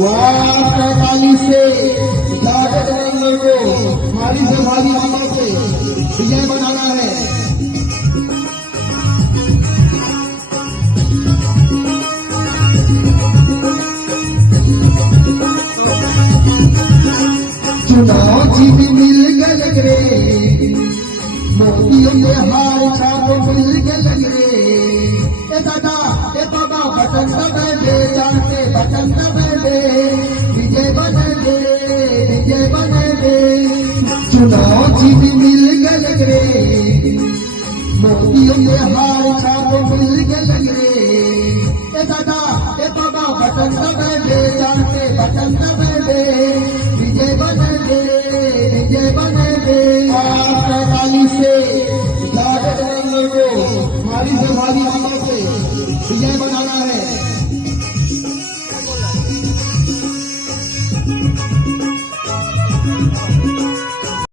वाह ताली से जागृत करने को भारी से भारी आवाज से विजय बनाना है। चुनाव जीत मिल गए रे, मोदियों के हार छाप मिल गए रे। ए दादा ए बाबा बटन दबे, जानते बटन दबे, विजय बने दे, विजय बने दे। चुनाव जीत मिल गए रे, मोदियों के हार छाप मिल गए रे। ए दादा